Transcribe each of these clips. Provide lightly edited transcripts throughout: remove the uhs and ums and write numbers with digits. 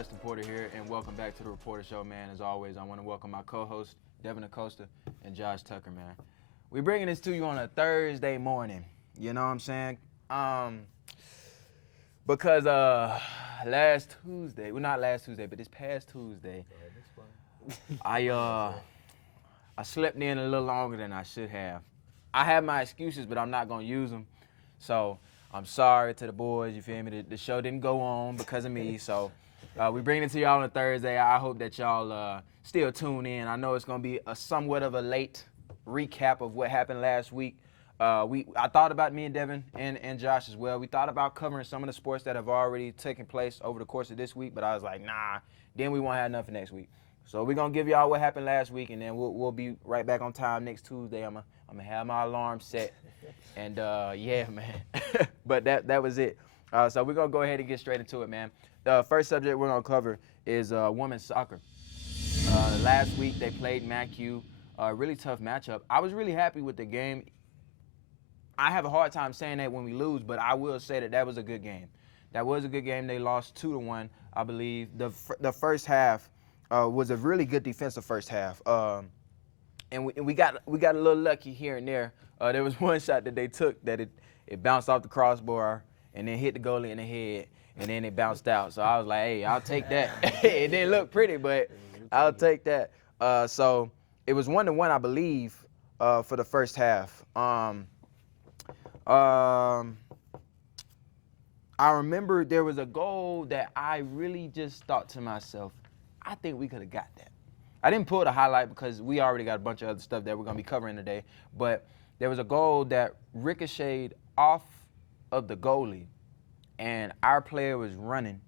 Justin Porter here, and welcome back to the Reporter Show, man. As always, I want to welcome my co-host, Devin Acosta, and Josh Tucker, man. We're bringing this to you on a Thursday morning, you know what I'm saying? Because last Tuesday, well, not last Tuesday, but this past Tuesday, I slept in a little longer than I should have. I have my excuses, but I'm not going to use them. So I'm sorry to the boys, you feel me? The show didn't go on because of me, so we bring it to y'all on a Thursday. I hope that y'all still tune in. I know it's going to be somewhat of a late recap of what happened last week. I thought about me and Devin and Josh as well. We thought about covering some of the sports that have already taken place over the course of this week, but I was like, nah, then we won't have enough for next week. So we're going to give y'all what happened last week, and then we'll be right back on time next Tuesday. I'm gonna have my alarm set, and yeah, man. But that was it. So we're going to go ahead and get straight into it, man. The first subject we're going to cover is women's soccer. Last week they played MacU, a really tough matchup. I was really happy with the game. I have a hard time saying that when we lose, but I will say that was a good game. That was a good game. They lost 2-1, I believe. The first half was a really good defensive first half. And we got a little lucky here and there. There was one shot that they took that it bounced off the crossbar and then hit the goalie in the head, and then it bounced out. So I was like, hey, I'll take that. It didn't look pretty, but I'll take that. So it was 1-1, I believe, for the first half. I remember there was a goal that I really just thought to myself, I think we could have got that. I didn't pull the highlight because we already got a bunch of other stuff that we're going to be covering today, but there was a goal that ricocheted off of the goalie, and our player was running,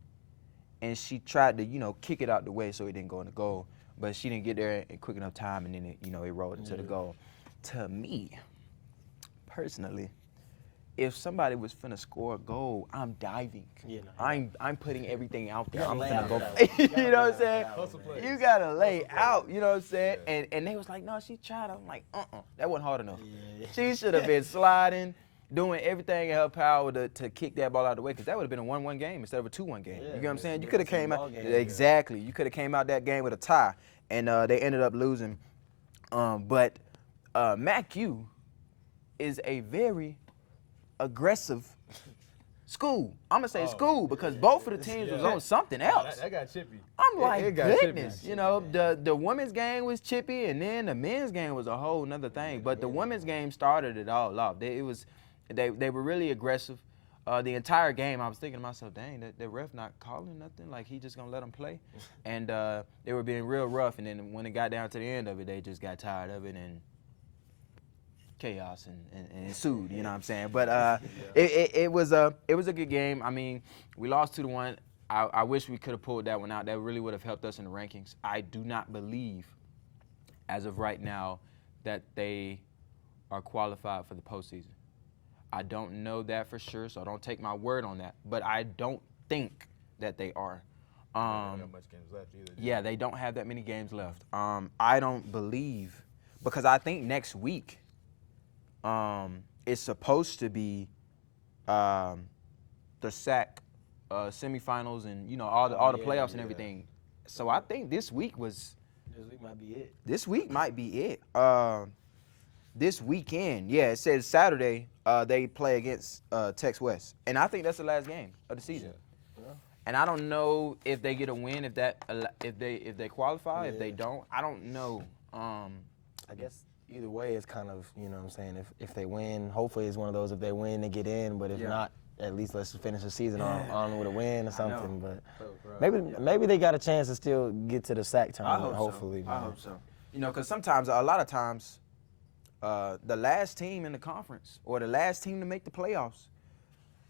and she tried to, kick it out the way so it didn't go in the goal, but she didn't get there in quick enough time, and then it rolled into the goal. To me, personally, if somebody was finna score a goal, I'm diving. Yeah, no, I'm putting everything out there. I'm finna go. You know what I'm saying? You gotta lay out. You know what I'm saying? Yeah. And they was like, no, she tried. I'm like, that wasn't hard enough. Yeah. She should have been sliding, doing everything in her power to kick that ball out of the way, because that would have been a 1-1 game instead of a 2-1 game. Yeah, you get what I'm saying? You could have came out exactly. You could have came out that game with a tie, and they ended up losing. But MacU is a very aggressive school. I'm gonna say school because both of the teams was on something else. That got chippy. I'm like, goodness, the women's game was chippy, and then the men's game was a whole nother thing. But the women's game started it all off. They were really aggressive. The entire game, I was thinking to myself, dang, the ref not calling nothing. Like, he just gonna let them play. And they were being real rough. And then when it got down to the end of it, they just got tired of it and chaos and ensued, you know what I'm saying? But it was a good game. I mean, we lost 2-1. I wish we could have pulled that one out. That really would have helped us in the rankings. I do not believe, as of right now, that they are qualified for the postseason. I don't know that for sure, so don't take my word on that. But I don't think that they are. They don't have much games left either. Yeah, they don't have that many games left. I don't believe, because I think next week, it's supposed to be the SAC semifinals and all the playoffs and everything. So I think this week might be it. This week might be it. This weekend, it says Saturday they play against Tex West, and I think that's the last game of the season. Yeah. And I don't know if they get a win, if they qualify, if they don't. I don't know. I guess either way, it's kind of, what I'm saying, if they win, hopefully it's one of those, if they win, they get in, but if not, at least let's finish the season on with a win or something. But maybe they got a chance to still get to the SAC tournament, hopefully. I hope so. Because sometimes, a lot of times, the last team in the conference or the last team to make the playoffs,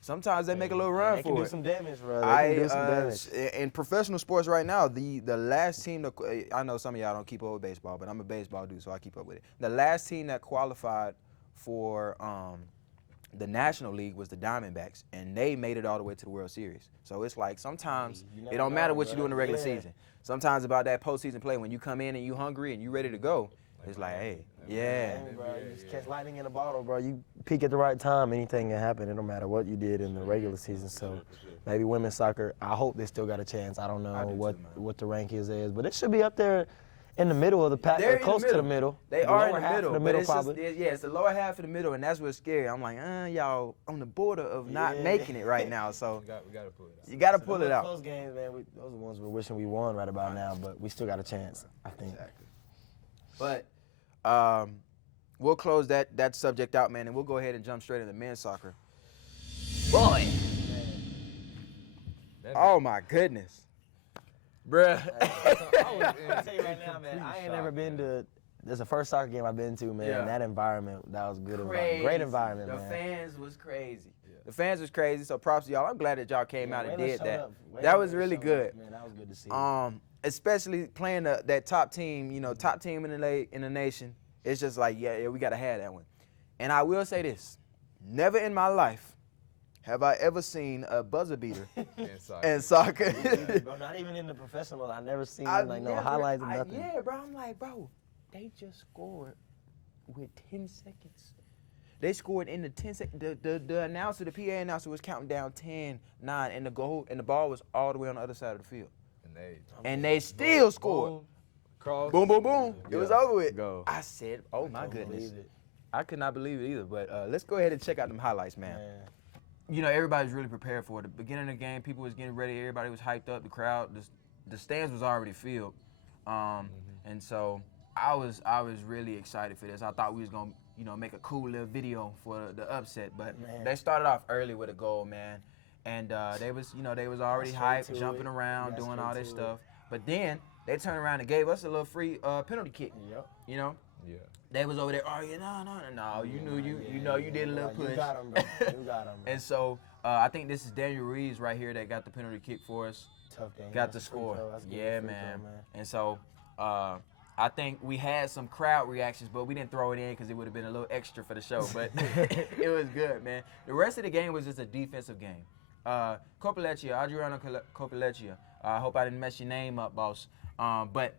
sometimes they make a little run for it. They can do some damage, bro. They can do some damage. In professional sports right now, the last team I know some of y'all don't keep up with baseball, but I'm a baseball dude, so I keep up with it. The last team that qualified for the National League was the Diamondbacks, and they made it all the way to the World Series. So it's like sometimes it don't matter what you do in the regular season. Sometimes about that postseason play, when you come in and you hungry and you ready to go, It's like, hey, Yeah, yeah. bro. You just catch lightning in a bottle, bro. You peak at the right time, anything can happen. It don't matter what you did in the regular season. So maybe women's soccer, I hope they still got a chance. I don't know I do what too, man. the rank is, but it should be up there in the middle of the pack, They're in close the to the middle. They The are lower in the half middle. of the But middle it's just, probably. it's the lower half of the middle, and that's what's scary. I'm like, y'all on the border of not Yeah. making it right now. So We gotta pull it out. you got to So pull the it out. Close games, man. Those are the ones we're wishing we won right about now, but we still got a chance, I think. But we'll close that subject out, man, and we'll go ahead and jump straight into men's soccer. Boy, oh my goodness, bruh. I'll tell you right now, man, I ain't never been to. This is the first soccer game I've been to, man. Yeah. That environment, that was good. Crazy. Great environment, The man. fans was crazy. The fans was crazy. So props to y'all. I'm glad that y'all came out and Waylon did showed that. up. That Waylon was really showed good. up, man. That was good to see. Especially playing that top team, top team in the nation. It's just like, yeah, we gotta have that one. And I will say this: never in my life have I ever seen a buzzer beater in soccer. Bro, not even in the professional. I never seen I've no never- highlights or nothing. Yeah, bro. I'm like, bro, they just scored with 10 seconds. They scored in the 10 seconds. The announcer, the PA announcer, was counting down 10, 9, and the ball was all the way on the other side of the field. And they still scored. Cross. Boom, boom, boom. It was over with. Go. I said, oh my Couldn't goodness. believe it. I could not believe it either. But let's go ahead and check out them highlights, man. Man. Everybody's really prepared for it. The beginning of the game, people was getting ready. Everybody was hyped up. The crowd, the stands was already filled. And so I was really excited for this. I thought we was gonna, make a cool little video for the upset. But Man. they started off early with a goal, man. And they was already Straight hyped, to jumping it. around, Got doing straight all this to stuff. But then they turned around and gave us a little free penalty kick. Yep. Yeah. They was over there arguing, no. You did a little push. You got him, bro. You got him. And so I think this is Daniel Reeves right here that got the penalty kick for us. Tough game. Got the That's a free score. throw. That's a good Yeah, free man. throw, And so I think we had some crowd reactions, but we didn't throw it in because it would have been a little extra for the show. But it was good, man. The rest of the game was just a defensive game. Copalecchia, Adriano Copalecchia. I hope I didn't mess your name up, boss. But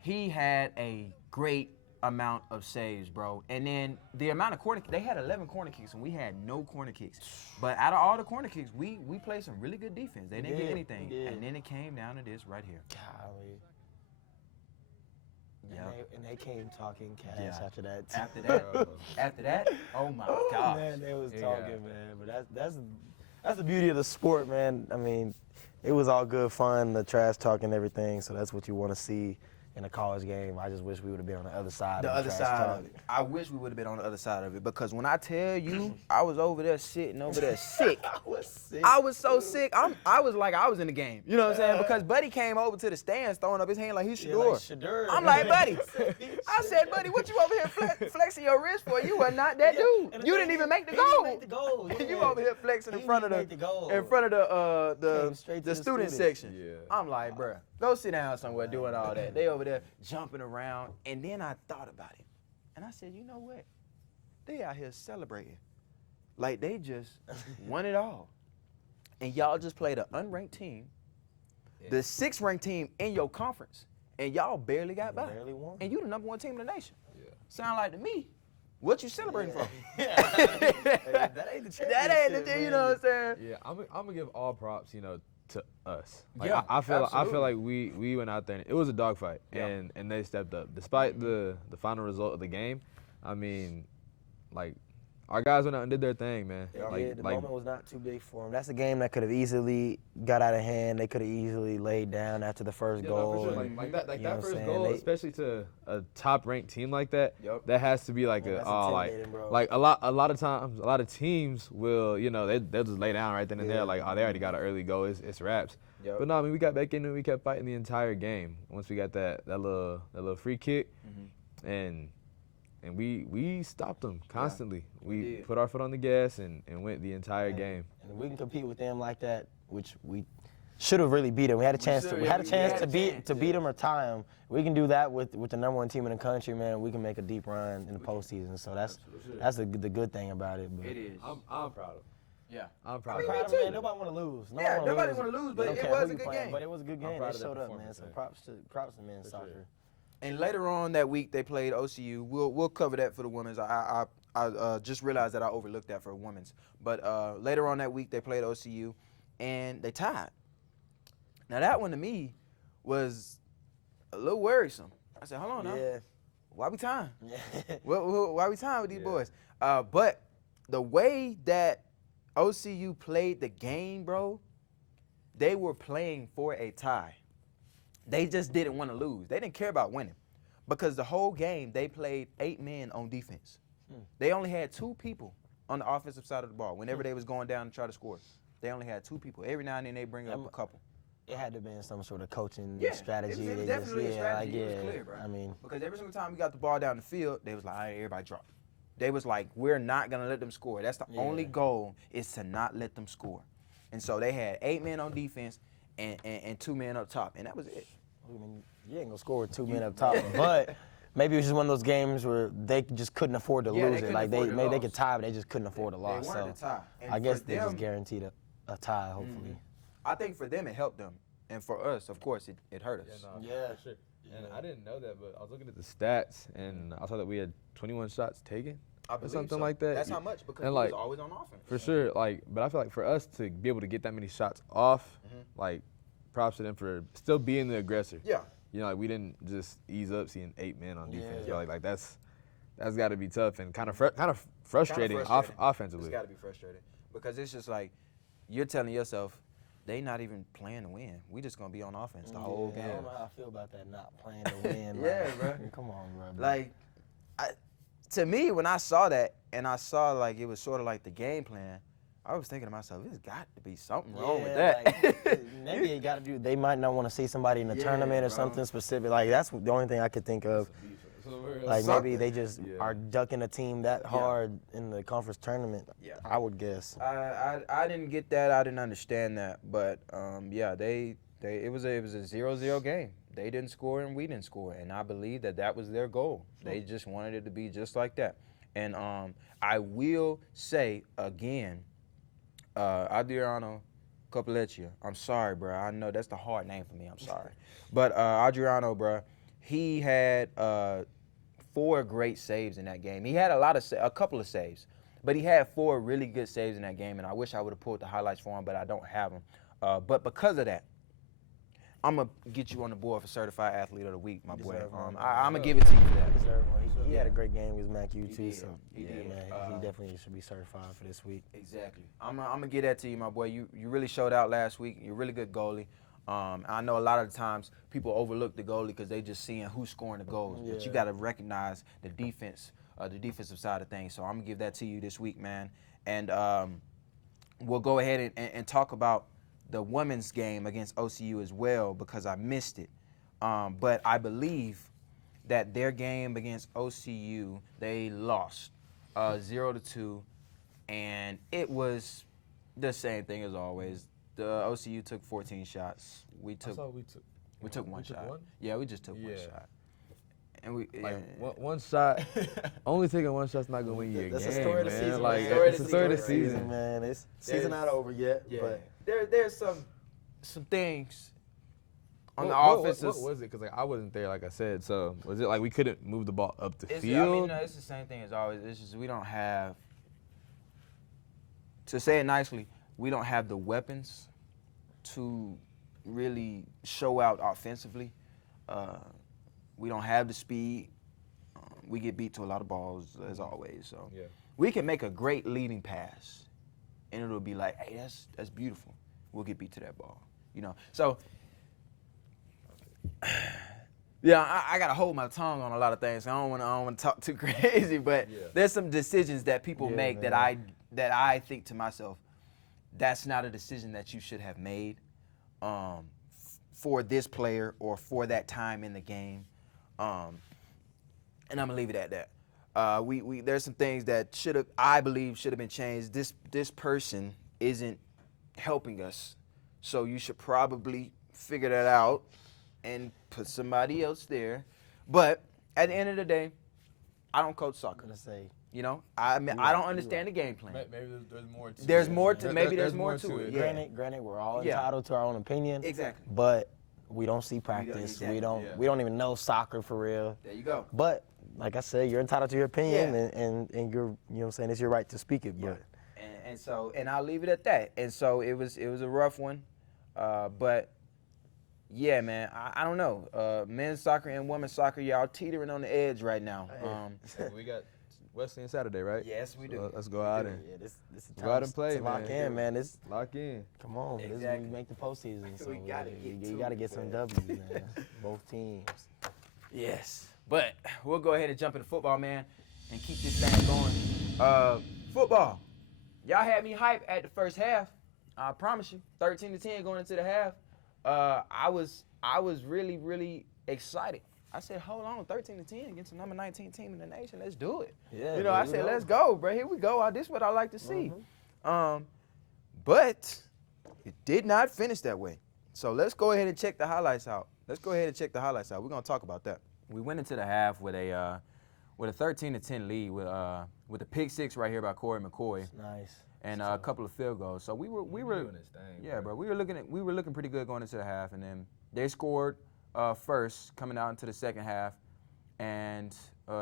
he had a great amount of saves, bro. And then the amount of they had 11 corner kicks and we had no corner kicks. But out of all the corner kicks, we played some really good defense. They didn't get anything. And then it came down to this right here. Golly. Yep. And they came talking cash after that. After that, oh my gosh. Man, they was talking, man. But that's the beauty of the sport, man. I mean, it was all good fun, the trash talk and everything. So that's what you want to see in a college game. I just wish we would have been on the other side. The of other trash side talk. of it. I wish we would have been on the other side of it because when I tell you, I was over there sitting over there sick. I was so sick. I was like I was in the game. You know what I'm saying? Because Buddy came over to the stands throwing up his hand like he's Shador. I'm like, Buddy. I said, Buddy, what you over here flexing your wrist for? You are not that dude. You didn't even make the goal. You over here flexing in front of the student section. Yeah. I'm like, bruh, go sit down somewhere doing all that. They over there jumping around. And then I thought about it. And I said, you know what? They out here celebrating. Like they just won it all. And y'all just played an unranked team, the 6th ranked team in your conference, and y'all barely got by. Barely won. And you the #1 team in the nation. Yeah. Sound like to me. What you celebrating for? That ain't the championship. That ain't the thing, you know what I'm saying? Yeah, I'm gonna give all props, to us. Like, Yeah, I feel absolutely. like we went out there and it was a dogfight, and they stepped up despite the final result of the game. I mean, like our guys went out and did their thing, man. The moment was not too big for them. That's a game that could have easily got out of hand. They could have easily laid down after the first goal. No, for sure. and- Like that you know what I'm first saying? goal, especially to a top-ranked team like that, Yep. that has to be like Man, a that's intimidating, bro. like a lot of times, a lot of teams will, they'll just lay down right then and there, like, oh, they already got an early goal, it's wraps. Yep. But no, I mean, we got back in and we kept fighting the entire game. Once we got that little free kick, and we stopped them constantly. we We did. put our foot on the gas and went the entire game. And if we can compete with them like that, which we should have really beat them. We had a chance to beat them or tie them. We can do that with the #1 team in the country, man. We can make a deep run in the postseason. So that's the good thing about it. But It is. I'm proud of. Yeah. I'm proud I'm of. proud of them, man. Nobody want to lose. Nobody want to lose, but They don't it care was who a you good playing, game. But it was a good game. proud They of their showed up, man. performance, So man. props to men's soccer. And later on that week, they played OCU. We'll cover that for the women's. I just realized that I overlooked that for women's. But later on that week, they played OCU, and they tied. Now, that one to me was a little worrisome. I said, hold on now. Yeah. Why we tying? Yeah. Why we tying with these boys? But the way that OCU played the game, bro, they were playing for a tie. They just didn't want to lose. They didn't care about winning because the whole game they played 8 men on defense. They only had 2 people on the offensive side of the ball. Whenever they was going down to try to score, they only had 2 people. Every now and then they bring up a couple. It had to have been some sort of coaching Yeah, strategy. It was They definitely a strategy. It was yeah. clear, bro. I mean, because every single time we got the ball down the field, they was like, all right, everybody drop. They was like, we're not going to let them score. That's the only goal is to not let them score. And so they had 8 men on defense and 2 men up top, and that was it. I mean, you ain't gonna score with 2 men up top, but maybe it was just one of those games where they just couldn't afford to lose it. Like maybe they could tie, but they just couldn't afford a loss. They wanted to tie. And I guess for they them, just guaranteed a tie, hopefully. I think for them it helped them, and for us, of course, it hurt us. Yeah, for sure. And I didn't know that, but I was looking at the stats, and I saw that we had 21 shots taken. I Or something like that. That's how much, because And we like, was always on offense. For sure, like, but I feel like for us to be able to get that many shots off, like, props to them for still being the aggressor. Yeah. You know, like we didn't just ease up seeing 8 men on defense. Yeah. Like that's got to be tough and kind of frustrating offensively. It's got to be frustrating because it's just like you're telling yourself they not even playing to win. We just gonna be on offense the whole game. I don't know how I feel about that not playing to win. Yeah, bro. Come on, bro. Like, to me, when I saw that and I saw like it was sort of like the game plan, I was thinking to myself, there's got to be something wrong with that. Like, maybe it got to do. They might not want to see somebody in a tournament or something specific. Like that's the only thing I could think of. Like maybe they just are ducking a team that hard in the conference tournament. Yeah. I would guess. I didn't get that. I didn't understand that. But it was a 0-0 game. They didn't score and we didn't score, and I believe that was their goal. They just wanted it to be just like that. And I will say again, Adriano Coppolecchia. I'm sorry, bro. I know that's the hard name for me. I'm sorry. But Adriano, bro, he had 4 great saves in that game. He had a couple of saves, but he had 4 really good saves in that game, and I wish I would have pulled the highlights for him, but I don't have them. But because of that, I'm going to get you on the board for Certified Athlete of the Week, my boy. I'm going to give it to you for that. He had a great game with MacU too, so He did. man, he definitely should be certified for this week. Exactly. I'm gonna get that to you, my boy. You really showed out last week. You're a really good goalie. I know a lot of the times people overlook the goalie because they just seeing who's scoring the goals, but you got to recognize the defense, the defensive side of things. So I'm gonna give that to you this week, man. And we'll go ahead and talk about the women's game against OCU as well because I missed it. But I believe that their game against OCU, they lost 0-2, and it was the same thing as always. The OCU took 14 shots. We took one shot. Yeah, we just took one shot. And we one shot. Only taking one shot's not gonna win you a game, That's the story of the man. season. Like It's the story of the season, man. It's season not over yet, but there's some things on the offensive. What was it? Because like I wasn't there, like I said. So was it like we couldn't move the ball up the I field? mean, no, it's the same thing as always. It's just we don't have, to say it nicely, we don't have the weapons to really show out offensively. We don't have the speed. We get beat to a lot of balls, as always. So we can make a great leading pass, and it'll be like, hey, that's beautiful. We'll get beat to that ball, you know. So, yeah, I gotta hold my tongue on a lot of things. I don't want to talk too crazy, but there's some decisions that people make that I think to myself, that's not a decision that you should have made for this player or for that time in the game. And I'm gonna leave it at that. There's some things that I believe should have been changed. This person isn't helping us, so you should probably figure that out and put somebody else there. But at the end of the day, I don't coach soccer. I'm gonna say, you know, I don't understand the game plan. Maybe there's more to There's it. more to maybe there's more to it. Yeah. Granted, we're all entitled to our own opinion. Exactly. But we don't see practice. exactly, We don't even know soccer for real. There you go. But like I said, you're entitled to your opinion, Yeah. and you're, you know what I'm saying, it's your right to speak it. Yeah. But And so I'll leave it at that. And so it was a rough one, but yeah, man, I don't know. Men's soccer and women's soccer, y'all teetering on the edge right now. We got Wesley and Saturday, right? Yes, we do. So let's go out and yeah, this is go out and play, to lock man. in, man. This lock in. come on, this is when Exactly. you make the postseason. So We gotta get you to gotta it, get some man. W's, man. Both teams. Yes, but we'll go ahead and jump into football, man, and keep this thing going. Football, y'all had me hype at the first half. I promise you, 13-10 going into the half. I was really excited. I said, hold on, 13-10 against the number 19 team in the nation. Let's do it. Yeah, You know, I here we said, go. let's go, bro. Here we go. This is what I like to see. But it did not finish that way. So let's go ahead and check the highlights out. We're gonna talk about that. We went into the half with a 13-10 lead with a pick six right here by Corey McCoy Nice. and a couple of field goals. So we were doing this thing, yeah, bro. We were looking pretty good going into the half, and then they scored first coming out into the second half, and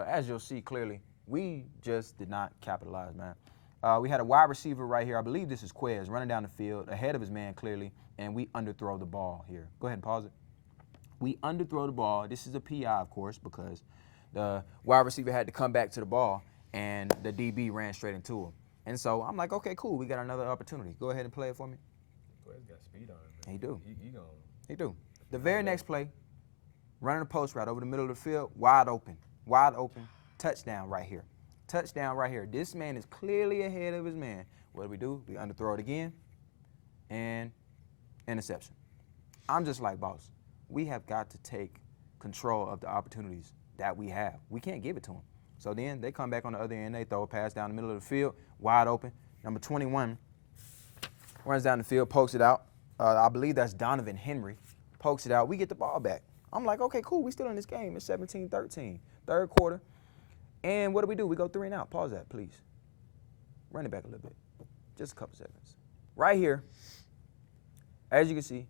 as you'll see clearly, we just did not capitalize, man. We had a wide receiver right here. I believe this is Quez running down the field ahead of his man clearly, and we underthrow the ball here. Go ahead and pause it. We underthrow the ball. This is a PI, of course, because the wide receiver had to come back to the ball, and the DB ran straight into him. And so I'm like, okay, cool. We got another opportunity. Go ahead and play it for me. Quez got speed on him. He do. He gone. He do. The very next play, running a post route over the middle of the field, wide open, touchdown right here. This man is clearly ahead of his man. What do? We underthrow it again, and interception. I'm just like, boss, we have got to take control of the opportunities that we have. We can't give it to them. So then they come back on the other end, they throw a pass down the middle of the field, wide open. Number 21 runs down the field, pokes it out. I believe that's Donovan Henry. Pokes it out. We get the ball back. I'm like, okay, cool. We still in this game. It's 17-13. Third quarter. And what do? We go 3 and out. Pause that, please. Run it back a little bit. Just a couple seconds. Right here, as you can see,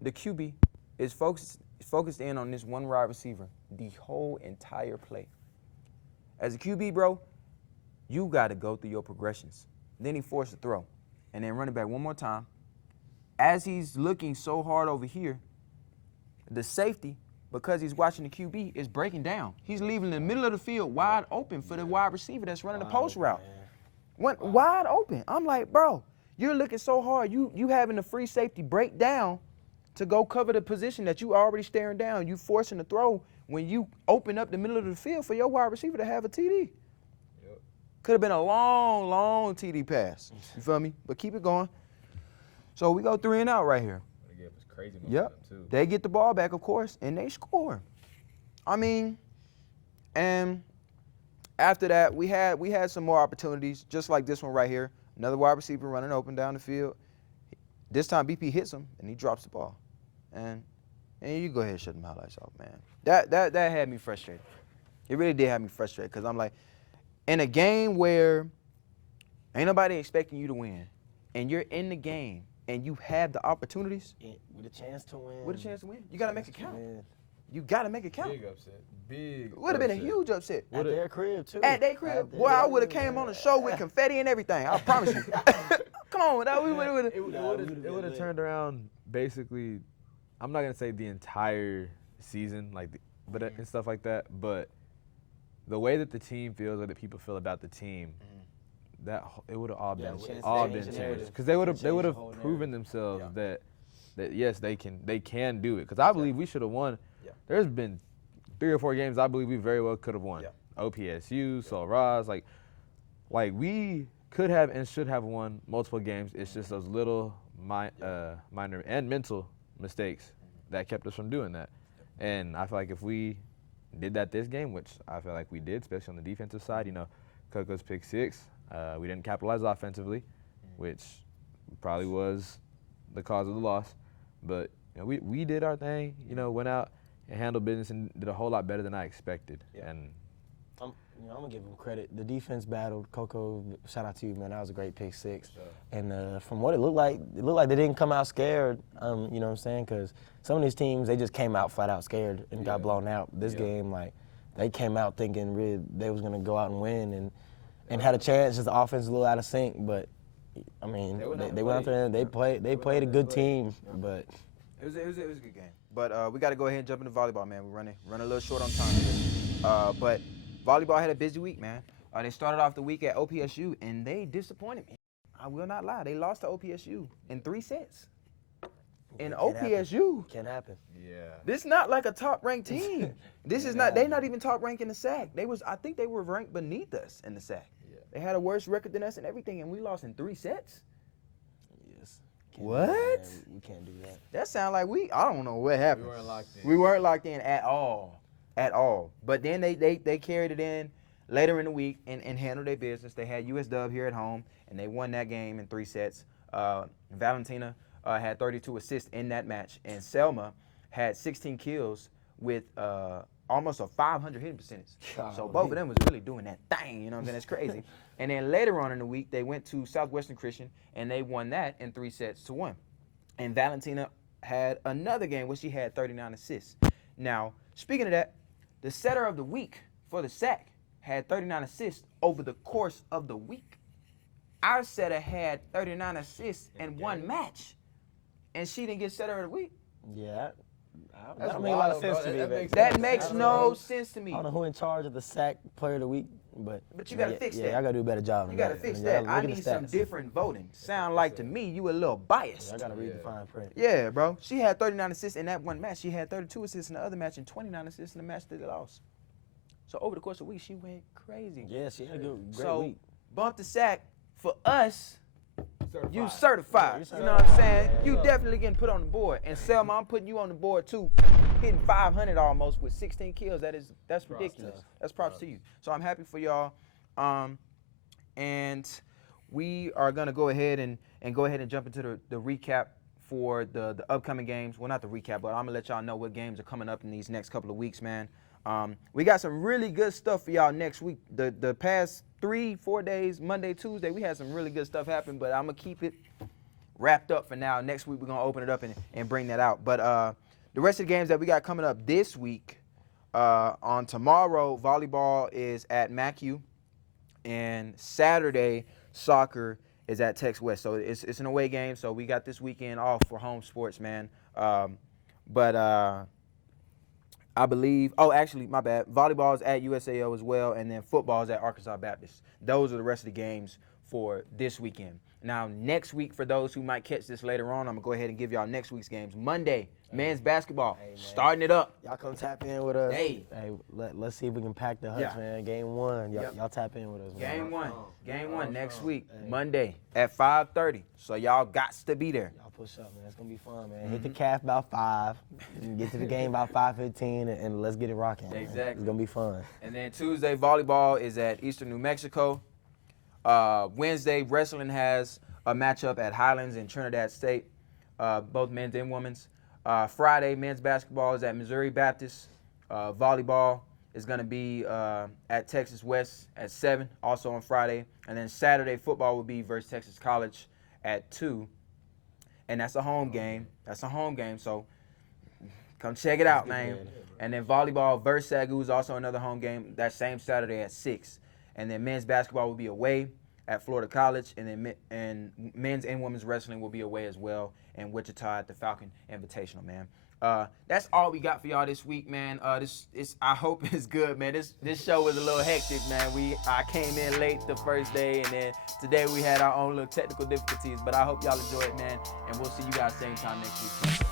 the QB is focused in on this one wide receiver the whole entire play. As a QB, bro, you got to go through your progressions. Then he forced to throw. And then run it back one more time. As he's looking so hard over here, the safety, because he's watching the QB, is breaking down. He's leaving the middle of the field wide open for the wide receiver that's running the post route. Went wide open. I'm like, bro, you're looking so hard. You having the free safety break down to go cover the position that you already staring down. You forcing the throw when you open up the middle of the field for your wide receiver to have a TD. Could have been a long TD pass. You feel me? But keep it going. So we go 3 and out right here. They gave us crazy Yep. too. They get the ball back, of course, and they score. I mean, and after that, we had some more opportunities, just like this one right here. Another wide receiver running open down the field. This time BP hits him and he drops the ball. And you go ahead and shut them highlights off, man. That had me frustrated. It really did have me frustrated because I'm like, in a game where ain't nobody expecting you to win, and you're in the game and you have the opportunities. With a chance to win. You got to make it count. You got to make it count. Big upset. Big. Would have been a huge upset. At their crib, too. At their crib. Boy, I would have came on the show with confetti and everything. I promise you. Come on, that we would have. It would have turned around basically. I'm not gonna say the entire season, and stuff like that. But the way that the team feels, or that people feel about the team, that it would have all been changed. Because they would have proven themselves that yes, they can do it. Because I believe we should have won. Yeah. There's been 3 or 4 games I believe we very well could have won. Yeah. OPSU, Sol Raz, like we could have and should have won multiple games. It's just those little minor and mental mistakes that kept us from doing that. And I feel like if we did that this game, which I feel like we did, especially on the defensive side, Coco's pick 6, we didn't capitalize offensively, which probably was the cause of the loss. But we did our thing, went out and handled business and did a whole lot better than I expected. Yeah. And You know, I'm gonna give him credit. The defense battled. Coco, shout out to you, man. That was a great pick six. Sure. And from what it looked like they didn't come out scared. You know what I'm saying? Because some of these teams, they just came out flat out scared and got blown out. This game, like, they came out thinking really they was gonna go out and win and had a chance. Just the offense a little out of sync, but I mean, they went out there and they played a good team, but. It was a good game. But we got to go ahead and jump into volleyball, man. We're running a little short on time. But volleyball had a busy week, man. They started off the week at OPSU, and they disappointed me. I will not lie. They lost to OPSU in 3 sets. And OPSU. Can't happen. Yeah. This is not like a top-ranked team. This is not. They're not even top-ranked in the SAC. I think they were ranked beneath us in the SAC. Yeah. They had a worse record than us and everything, and we lost in 3 sets. What? We can't do that. That sound like I don't know what happened. We weren't locked in. We weren't locked in at all. But then they carried it in later in the week and handled their business. They had USW here at home, and they won that game in 3 sets. Valentina had 32 assists in that match, and Selma had 16 kills with almost a 500 hitting percentage. So both of them was really doing that thing, you know what I'm saying? It's crazy. And then later on in the week, they went to Southwestern Christian, and they won that in 3 sets to 1. And Valentina had another game where she had 39 assists. Now, speaking of that, the setter of the week for the SAC had 39 assists over the course of the week. Our setter had 39 assists in 1 match, and she didn't get setter of the week. Yeah. That's That makes a lot of wild, sense bro. to me. That makes no sense to me. I don't know who in charge of the SAC Player of the Week, but you got to fix that. Yeah, I got to do a better job. You got to fix that. I need some different voting. Sound like to me you a little biased. I got to read the fine print. Yeah, bro. She had 39 assists in that 1 match. She had 32 assists in the other match and 29 assists in the match that they lost. So over the course of the week, she went crazy. Yeah, she had a great so week. bump the sack for us. Certified. You certified. Yeah, you know what I'm saying? yeah. You definitely getting put on the board. And Selma, I'm putting you on the board too. Hitting 500 almost with 16 kills. That's ridiculous. That's props to you. So I'm happy for y'all. And we are gonna go ahead and jump into the recap for the upcoming games. Well, not the recap, but I'm gonna let y'all know what games are coming up in these next couple of weeks, man. We got some really good stuff for y'all next week. The past 3-4 days, Monday, Tuesday, we had some really good stuff happen, but I'm gonna keep it wrapped up for now. Next week we're gonna open it up and bring that out. But the rest of the games that we got coming up this week, on tomorrow, volleyball is at MACU, and Saturday, soccer is at Tex West. So it's an away game, so we got this weekend off for home sports, man. I believe, actually, my bad. Volleyball is at USAO as well, and then football is at Arkansas Baptist. Those are the rest of the games for this weekend. Now, next week, for those who might catch this later on, I'm going to go ahead and give y'all next week's games. Monday, men's basketball, starting it up. Y'all come tap in with us. Hey. Let's see if we can pack the huts, man. Game 1. Y'all tap in with us, man. Game one next week, Monday at 5:30. So y'all got to be there. Y'all push up, man. It's going to be fun, man. Hit the calf about 5. And get to the game about 5:15, and let's get it rocking. Exactly. It's going to be fun. And then Tuesday, volleyball is at Eastern New Mexico. Wednesday, wrestling has a matchup at Highlands and Trinidad State, both men's and women's. Friday, men's basketball is at Missouri Baptist. Volleyball is going to be at Texas West at 7, also on Friday. And then Saturday, football will be versus Texas College at 2. And that's a home game. So come check it out, man. And then volleyball versus Sagu is also another home game that same Saturday at 6. And then men's basketball will be away at Florida College, and then men's and women's wrestling will be away as well in Wichita at the Falcon Invitational, man. That's all we got for y'all this week, man. I hope it's good, man. This show was a little hectic, man. I came in late the first day, and then today we had our own little technical difficulties, but I hope y'all enjoy it, man. And we'll see you guys same time next week.